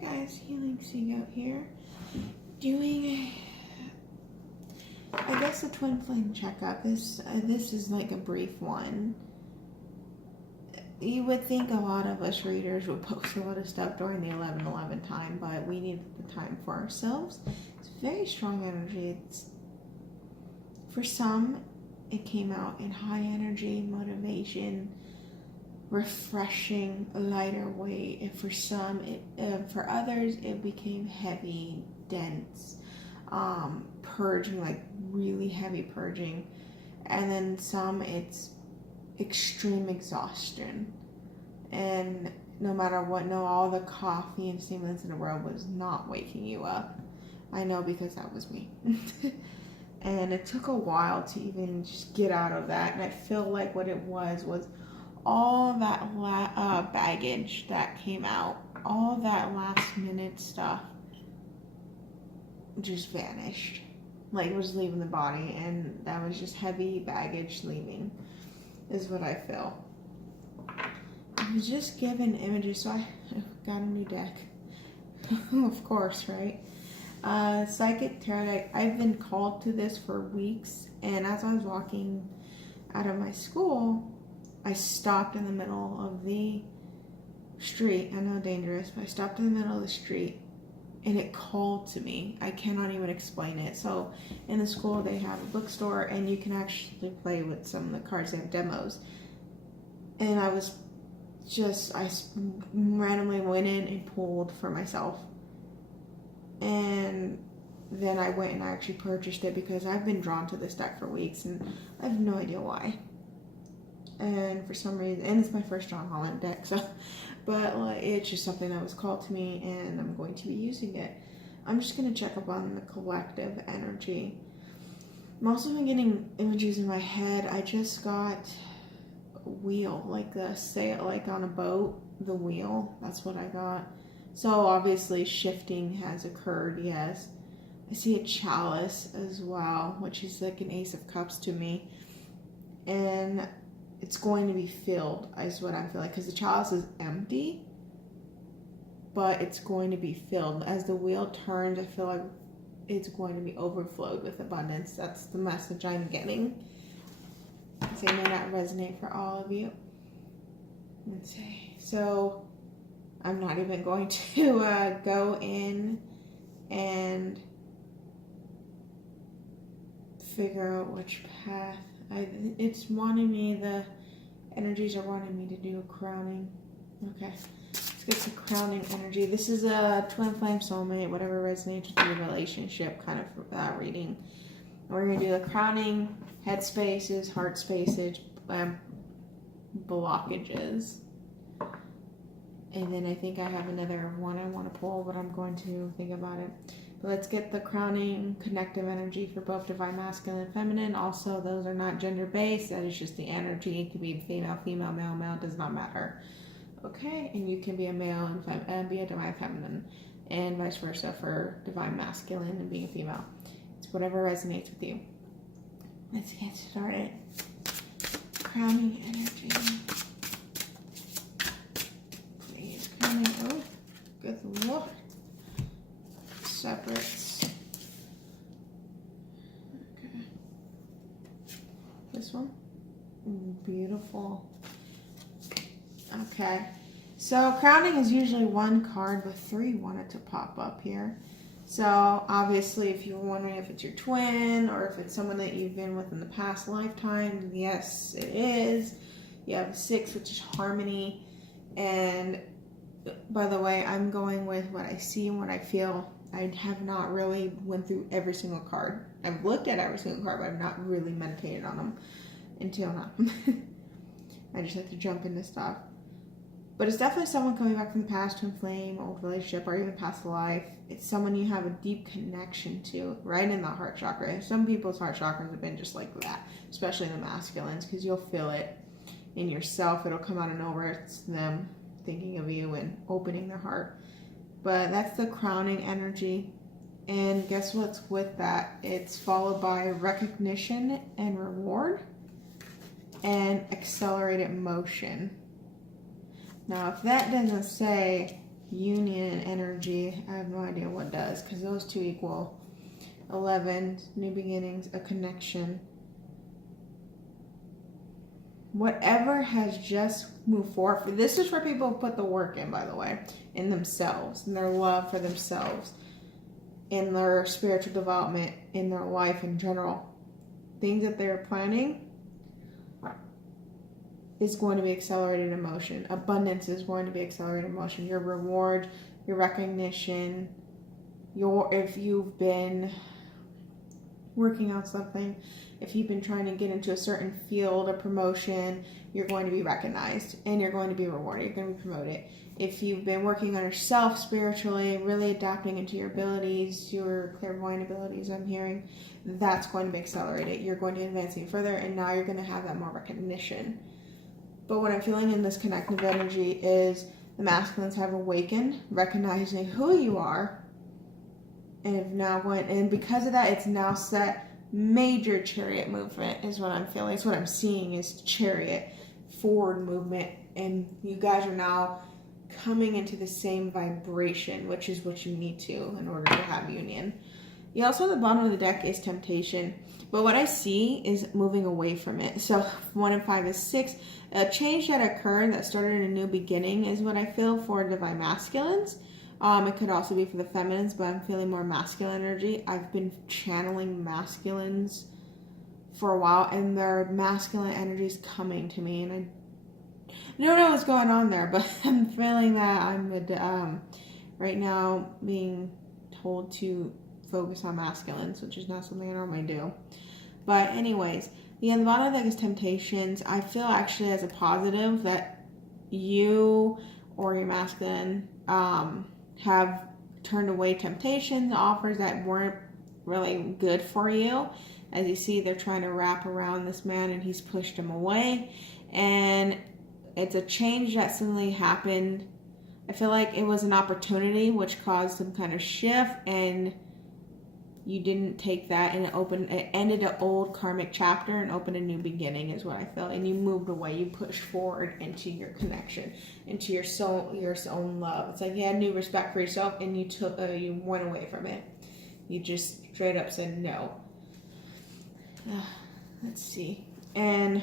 guys, Healing Sig out here, doing, I guess, a twin flame checkup. This is like a brief one. You would think a lot of us readers would post a lot of stuff during the 11/11 time, but we needed the time for ourselves. It's very strong energy. For some, it came out in high energy, motivation, refreshing, lighter weight, and for others it became heavy, dense, purging, like really heavy purging, and then some it's extreme exhaustion, and no matter what, no, all the coffee and stimulants in the world was not waking you up. I know, because that was me. And it took a while to even just get out of that, and I feel like what it was all that baggage that came out, all that last minute stuff just vanished. Like, it was leaving the body, and that was just heavy baggage leaving, is what I feel. I was just given images, so I got a new deck. Of course, right? Psychic Tarot. I've been called to this for weeks, and as I was walking out of my school, I stopped in the middle of the street. I know, dangerous, but I stopped in the middle of the street, and it called to me. I cannot even explain it. So in the school, they have a bookstore, and you can actually play with some of the cards. They have demos. And I randomly went in and pulled for myself. And then I went and I actually purchased it, because I've been drawn to this deck for weeks, and I have no idea why. And for some reason, and it's my first John Holland deck, so, but like, it's just something that was called to me, and I'm going to be using it. I'm just going to check up on the collective energy. I'm also been getting images in my head. I just got a wheel, like the sail, like on a boat, the wheel. That's what I got. So obviously shifting has occurred, yes. I see a chalice as well, which is like an Ace of Cups to me. And it's going to be filled, is what I feel like, because the chalice is empty, but it's going to be filled. As the wheel turns, I feel like it's going to be overflowed with abundance. That's the message I'm getting. So it may not resonate for all of you. Let's see. So I'm not even going to go in and figure out which path. It's wanting me, the energies are wanting me to do a crowning. Okay, let's get the crowning energy. This is a twin flame soulmate, whatever resonates with your relationship kind of reading. We're going to do the crowning, head spaces, heart spaces, blockages. And then I think I have another one I want to pull, but I'm going to think about it. But let's get the crowning connective energy for both divine masculine and feminine. Also, those are not gender based. That is just the energy. It could be female, female, male, male. Does not matter. Okay, and you can be a male and be a divine feminine, and vice versa for divine masculine and being a female. It's whatever resonates with you. Let's get started. Crowning energy. Please, crowning. Oh, good Lord. Separates. Okay. This one. Beautiful. Okay. So crowning is usually one card, but 3 wanted to pop up here. So obviously, if you're wondering if it's your twin or if it's someone that you've been with in the past lifetime, yes, it is. You have 6, which is harmony. And by the way, I'm going with what I see and what I feel. I have not really went through every single card. I've looked at every single card, but I've not really meditated on them until now. I just have to jump into stuff. But it's definitely someone coming back from the past, twin flame, old relationship, or even past life. It's someone you have a deep connection to, right in the heart chakra. Some people's heart chakras have been just like that, especially the masculines, because you'll feel it in yourself. It'll come out of nowhere. It's them thinking of you and opening their heart. But that's the crowning energy. And guess what's with that? It's followed by recognition and reward and accelerated motion. Now, if that doesn't say union energy. I have no idea what does, because those two equal 11, new beginnings, a connection. Whatever has just moved forward. This is for people who put the work in, by the way, in themselves, in their love for themselves, in their spiritual development, in their life in general. Things that they're planning is going to be accelerated in motion. Abundance is going to be accelerated in motion. Your reward, your recognition, if you've been working on something, if you've been trying to get into a certain field or promotion, you're going to be recognized and you're going to be rewarded. You're going to be promoted. If you've been working on yourself spiritually, really adapting into your abilities, your clairvoyant abilities, I'm hearing, that's going to be accelerated. You're going to advance even further, and now you're going to have that more recognition. But what I'm feeling in this connective energy is the masculines have awakened, recognizing who you are, and because of that, it's now set. Major chariot movement is what I'm feeling. It's what I'm seeing is chariot forward movement, and you guys are now coming into the same vibration, which is what you need to in order to have union. You also at the bottom of the deck is temptation, but what I see is moving away from it. So 1 and 5 is 6. A change that occurred that started in a new beginning is what I feel for divine masculines. It could also be for the feminines, but I'm feeling more masculine energy. I've been channeling masculines for a while, and their masculine energy is coming to me, and I don't know what's going on there, but I'm feeling that I'm right now being told to focus on masculines, which is not something I normally do. But anyways, the bottom of the deck is temptations. I feel actually as a positive that you or your masculine have turned away temptations, offers that weren't really good for you. As you see, they're trying to wrap around this man and he's pushed him away. And it's a change that suddenly happened. I feel like it was an opportunity which caused some kind of shift, and you didn't take that, and it ended an old karmic chapter and opened a new beginning is what I felt. And you moved away, you pushed forward into your connection, into your soul, your own love. It's like you had new respect for yourself, and you went away from it. You just straight up said no. Let's see. And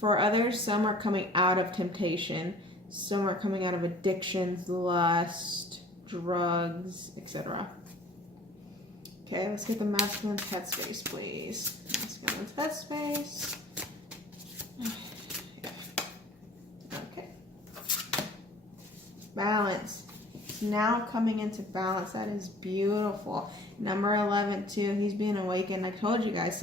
for others, some are coming out of temptation, some are coming out of addictions, lust, drugs, etc. Okay, let's get the masculine's headspace, please. Masculine's headspace. Okay. Balance. It's now coming into balance. That is beautiful. Number 11 too. He's being awakened. I told you guys.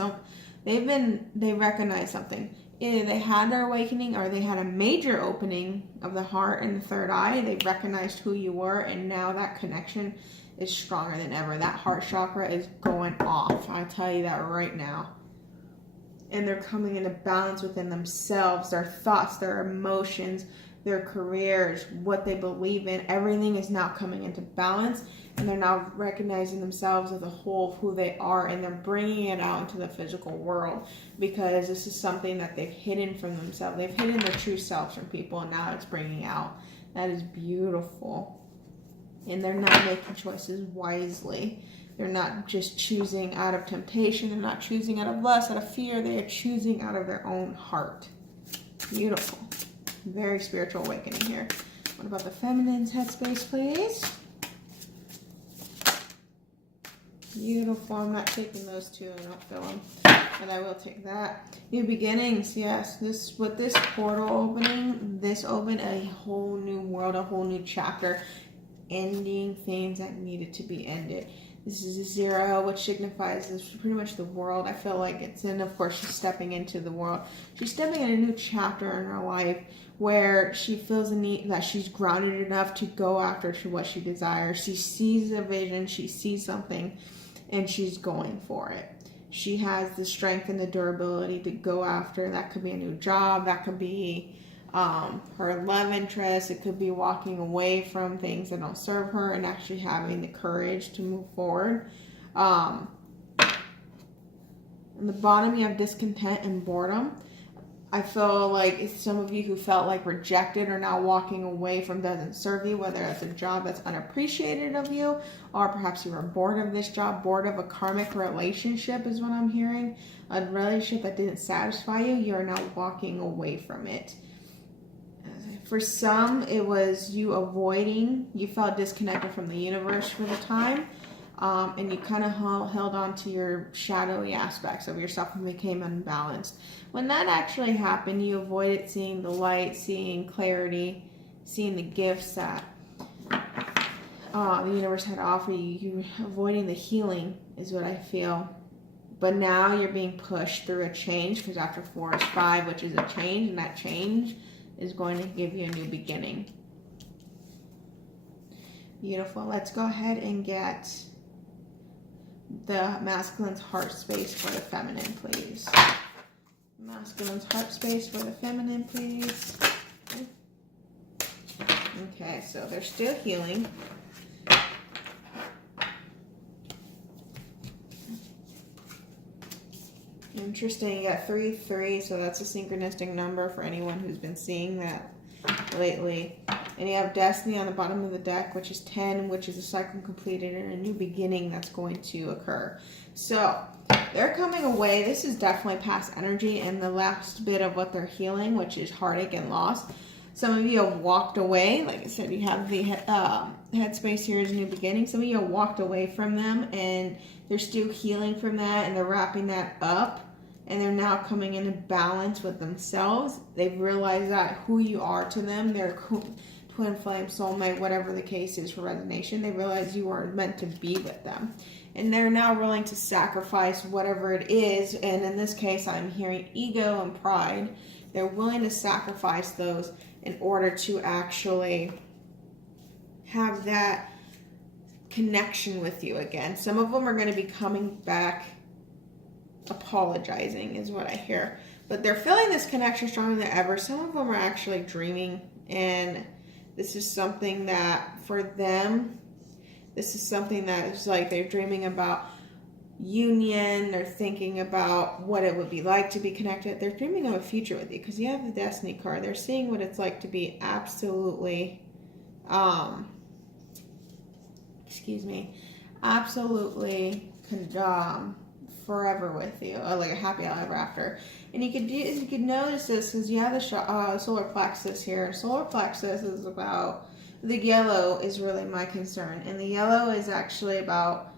They recognize something. Either they had their awakening or they had a major opening of the heart and the third eye. They recognized who you were, and now that connection is stronger than ever. That heart chakra is going off. I'll tell you that right now. And they're coming into balance within themselves, their thoughts, their emotions, their careers, what they believe in. Everything is now coming into balance, and they're now recognizing themselves as a whole of who they are, and they're bringing it out into the physical world, because this is something that they've hidden from themselves. They've hidden their true selves from people, and now it's bringing out. That is beautiful. And they're not making choices wisely. They're not just choosing out of temptation. They're not choosing out of lust, out of fear. They are choosing out of their own heart. Beautiful. Very spiritual awakening here. What about the feminine's headspace, please? Beautiful. I'm not taking those two. I don't feel them. But I will take that. New beginnings. Yes. With this portal opening, this opened a whole new world, a whole new chapter. Ending things that needed to be ended. This is a 0, which signifies this is pretty much the world. I feel like it's in, of course, she's stepping into the world. She's stepping in a new chapter in her life where she feels the need that she's grounded enough to go after to what she desires. She sees a vision, she sees something, and she's going for it. She has the strength and the durability to go after. That could be a new job. That could be her love interest. It could be walking away from things that don't serve her and actually having the courage to move forward. On the bottom, you have discontent and boredom. I feel like some of you who felt like rejected are now walking away from doesn't serve you, whether it's a job that's unappreciated of you, or perhaps you were bored of this job, bored of a karmic relationship is what I'm hearing. A relationship that didn't satisfy you, you are now walking away from it. For some, it was you avoiding, you felt disconnected from the universe for the time. And you kind of held on to your shadowy aspects of yourself and became unbalanced. When that actually happened, you avoided seeing the light, seeing clarity, seeing the gifts that the universe had to offer you. You're avoiding the healing is what I feel. But now you're being pushed through a change, because after 4 is 5, which is a change, and that change is going to give you a new beginning. Beautiful. Let's go ahead and get the masculine's heart space for the feminine, please. Masculine's heart space for the feminine, please. Okay, so they're still healing. Interesting. You got 3, 3, so that's a synchronistic number for anyone who's been seeing that lately. And you have Destiny on the bottom of the deck, which is 10, which is a cycle completed and a new beginning that's going to occur. So they're coming away. This is definitely past energy, and the last bit of what they're healing, which is heartache and loss. Some of you have walked away. Like I said, you have the headspace here is a new beginning. Some of you have walked away from them, and they're still healing from that, and they're wrapping that up. And they're now coming into balance with themselves. They've realized that who you are to them, their twin flame, soulmate, whatever the case is for resonation, they realize you are meant to be with them. And they're now willing to sacrifice whatever it is. And in this case, I'm hearing ego and pride. They're willing to sacrifice those in order to actually have that connection with you again. Some of them are going to be coming back apologizing is what I hear, but they're feeling this connection stronger than ever. Some of them are actually dreaming, and this is something that for them, this is something that is like they're dreaming about union. They're thinking about what it would be like to be connected. They're dreaming of a future with you, because you have the Destiny card. They're seeing what it's like to be absolutely forever with you, like a happy ever after. And you could notice this because you have the solar plexus here. Solar plexus is about, the yellow is really my concern, and the yellow is actually about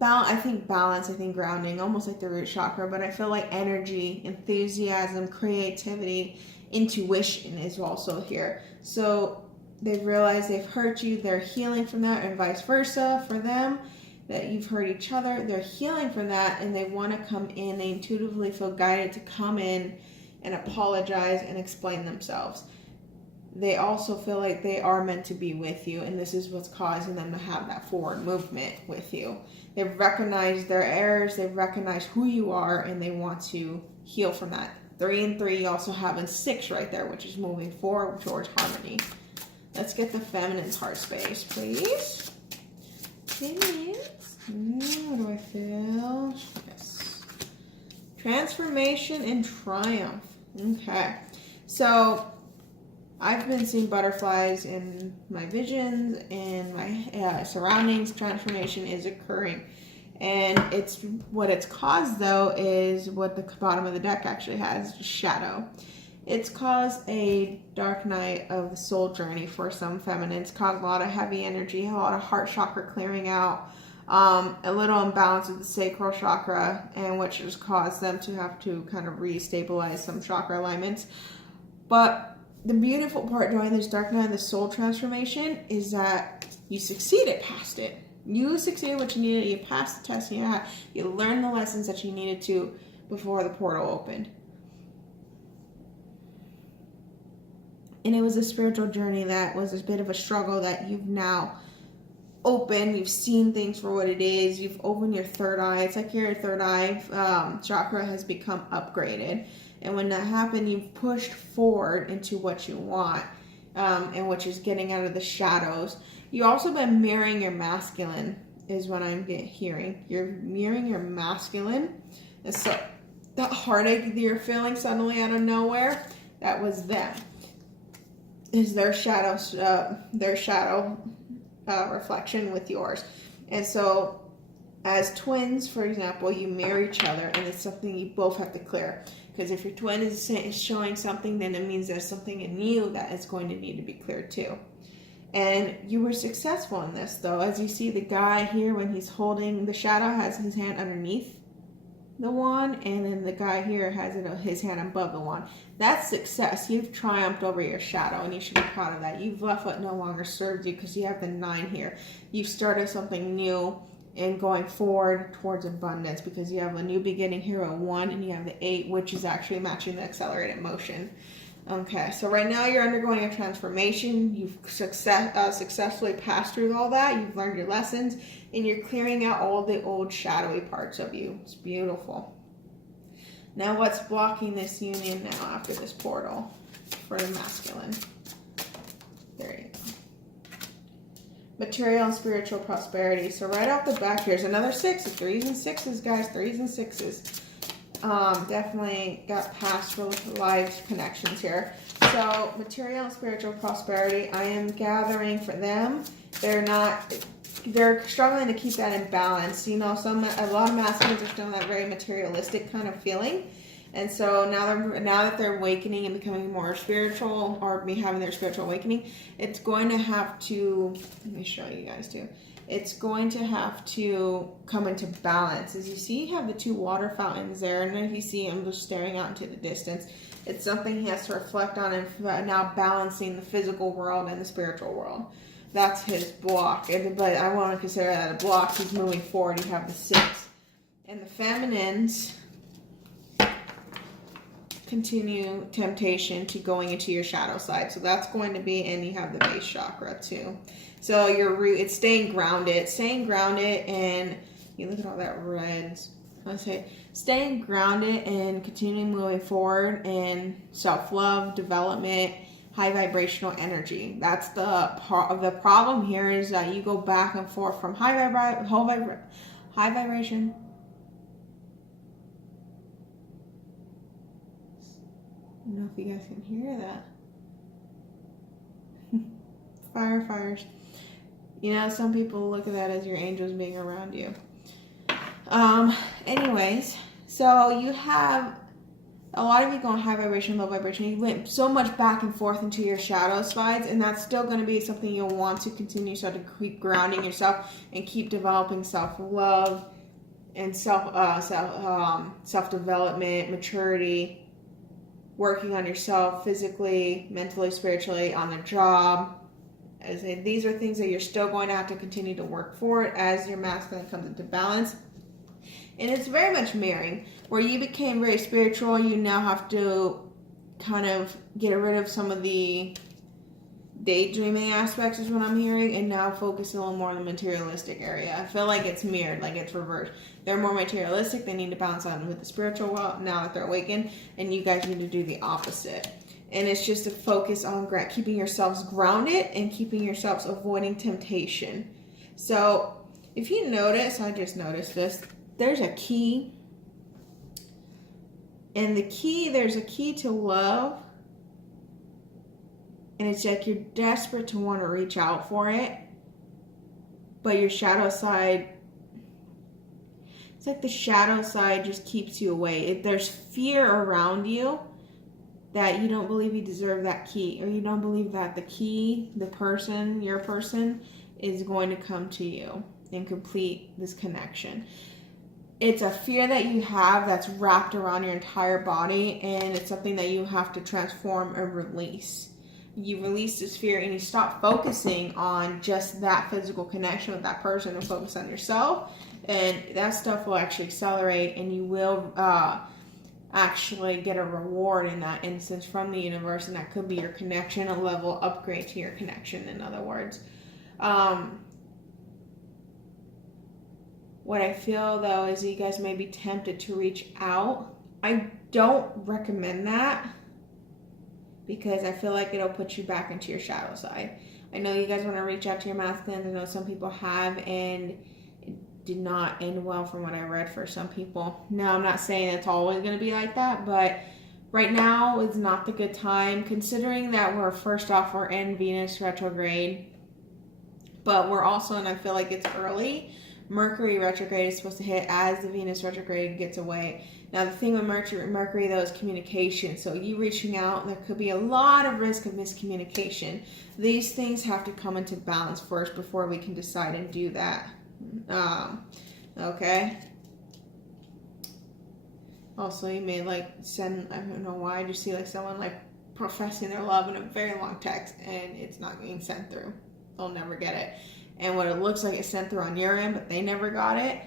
I think balance, I think grounding, almost like the root chakra. But I feel like energy, enthusiasm, creativity, intuition is also here. So they've realized they've hurt you, they're healing from that, and vice versa for them. That you've hurt each other, they're healing from that, and they want to come in. They intuitively feel guided to come in and apologize and explain themselves. They also feel like they are meant to be with you, and this is what's causing them to have that forward movement with you. They've recognized their errors, they've recognized who you are, and they want to heal from that. 3 and 3, you also have a 6 right there, which is moving forward towards harmony. Let's get the feminine's heart space, please. What do I feel? Yes. Transformation and triumph. Okay. So I've been seeing butterflies in my visions and my surroundings. Transformation is occurring. And what it's caused, though, is what the bottom of the deck actually has, shadow. It's caused a dark night of the soul journey for some feminines. It's caused a lot of heavy energy, a lot of heart chakra clearing out, a little imbalance of the sacral chakra, and which has caused them to have to kind of re-stabilize some chakra alignments. But the beautiful part during this dark night of the soul transformation is that you succeeded past it. You succeeded what you needed. You passed the test, and you learned the lessons that you needed to before the portal opened. And it was a spiritual journey that was a bit of a struggle that you've now opened. You've seen things for what it is. You've opened your third eye. It's like your third eye chakra has become upgraded. And when that happened, you've pushed forward into what you want, and which is getting out of the shadows. You've also been mirroring your masculine, is what I'm hearing. You're mirroring your masculine. And so that heartache that you're feeling suddenly out of nowhere, that was them. Is their shadow reflection with yours. And so as twins, for example, you mirror each other, and it's something you both have to clear. Because if your twin is showing something, then it means there's something in you that is going to need to be cleared too. And you were successful in this, though. As you see, the guy here, when he's holding the shadow, has his hand underneath the wand, and then the guy here has his hand above the wand. That's success. You've triumphed over your shadow, and you should be proud of that. You've left what no longer serves you, because you have the 9 here. You've started something new and going forward towards abundance, because you have a new beginning here at 1, and you have the 8, which is actually matching the accelerated motion. Okay, so right now you're undergoing a transformation. You've successfully passed through all that. You've learned your lessons, and you're clearing out all the old shadowy parts of you. It's beautiful. Now what's blocking this union now after this portal for the masculine? There you go. Material and spiritual prosperity. So right off the back, here's another 6. 3s and 6s, guys. 3s and 6s. Definitely got past life connections here. So material and spiritual prosperity, I am gathering for them. They're struggling to keep that in balance. You know, a lot of masculines are still in that very materialistic kind of feeling. And so now that they're awakening and becoming more spiritual, or having their spiritual awakening, it's going to have to, let me show you guys too. It's going to have to come into balance. As you see, you have the 2 water fountains there, and if you see him just staring out into the distance, it's something he has to reflect on, and now balancing the physical world and the spiritual world. That's his block, but I want to consider that a block. He's moving forward. You have the 6. And the feminines continue temptation to going into your shadow side. So that's going to be, and you have the base chakra too. So it's staying grounded, and you look at all that red. Let's say staying grounded and continuing moving forward in self-love, development, high vibrational energy. That's the problem here, is that you go back and forth from high vibration. I don't know if you guys can hear that. Fires. You know, some people look at that as your angels being around you. Anyways, so you have a lot of you going high vibration, low vibration. You went so much back and forth into your shadow sides, and that's still going to be something you'll want to continue. So to keep grounding yourself and keep developing self-love and self-development, maturity, working on yourself physically, mentally, spiritually, on the job. These are things that you're still going to have to continue to work for as your masculine comes into balance. And it's very much mirroring. Where you became very spiritual, you now have to kind of get rid of some of the daydreaming aspects is what I'm hearing, and now focus a little more on the materialistic area. I feel like it's mirrored, like it's reversed. They're more materialistic, they need to balance out with the spiritual world now that they're awakened, and you guys need to do the opposite. And it's just a focus on keeping yourselves grounded and keeping yourselves avoiding temptation. So if you notice, I just noticed this, there's a key. And there's a key to love. And it's like you're desperate to want to reach out for it. But your shadow side, it's like the shadow side just keeps you away. There's fear around you that you don't believe you deserve that key, or you don't believe that the key, your person, is going to come to you and complete this connection. It's a fear that you have that's wrapped around your entire body, and it's something that you have to transform and release. You release this fear and you stop focusing on just that physical connection with that person and focus on yourself, and that stuff will actually accelerate, and you will actually get a reward in that instance from the universe, and that could be your connection, a level upgrade to your connection, in other words. What I feel though is you guys may be tempted to reach out. I don't recommend that, because I feel like it'll put you back into your shadow side. I know you guys want to reach out to your masculines. I know some people have, and did not end well from what I read for some people. Now, I'm not saying it's always going to be like that, but right now is not the good time, considering that first off, we're in Venus retrograde, but we're also, and I feel like it's early, Mercury retrograde is supposed to hit as the Venus retrograde gets away. Now, the thing with Mercury though, is communication. So you reaching out, there could be a lot of risk of miscommunication. These things have to come into balance first before we can decide and do that. Okay. Also, you may like send, I don't know why, I just see like someone like professing their love in a very long text and it's not getting sent through. They'll never get it. And what it looks like it's sent through on your end, but they never got it,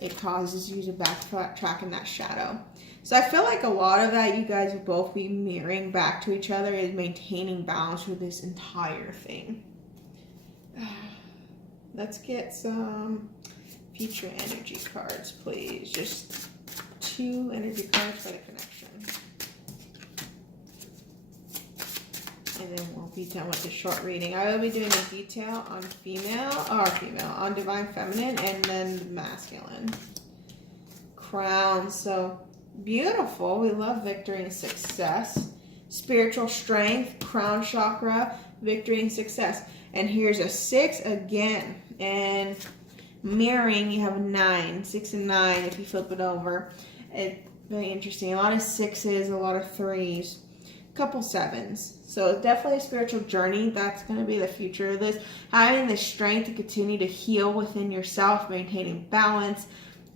it causes you to backtrack in that shadow. So I feel like a lot of that you guys will both be mirroring back to each other is maintaining balance with this entire thing. Let's get some future energy cards, please. Just 2 energy cards for the connection. And then we'll be done with the short reading. I will be doing a detail on on divine feminine and then masculine. Crown. So beautiful. We love victory and success. Spiritual strength, crown chakra, victory and success. And here's a 6 again. And mirroring, you have a 9. 6 and 9 if you flip it over. It's very interesting. A lot of 6s, a lot of 3s. Couple 7s. So definitely a spiritual journey. That's going to be the future of this. Having the strength to continue to heal within yourself, maintaining balance,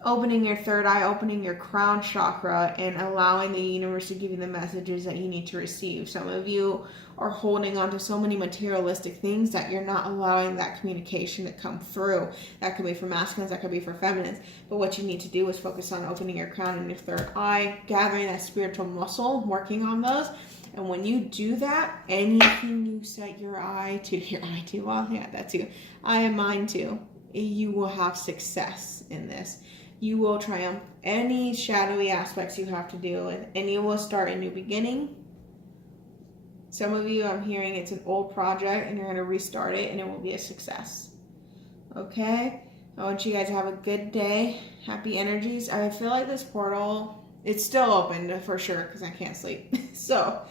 opening your third eye, opening your crown chakra, and allowing the universe to give you the messages that you need to receive. Some of you are holding on to so many materialistic things that you're not allowing that communication to come through. That could be for masculines, that could be for feminines. But what you need to do is focus on opening your crown and your third eye, gathering that spiritual muscle, working on those. And when you do that, anything you set your eye to, well, yeah, that too, eye and mind to, you will have success in this. You will triumph any shadowy aspects you have to deal with, and you will start a new beginning. Some of you, I'm hearing it's an old project, and you're going to restart it, and it will be a success. Okay? I want you guys to have a good day. Happy energies. I feel like this portal, it's still open for sure, because I can't sleep. So,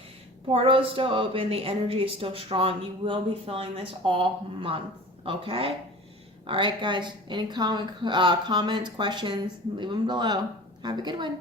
portal is still open. The energy is still strong. You will be feeling this all month. Okay? All right, guys. Any comments, questions, leave them below. Have a good one.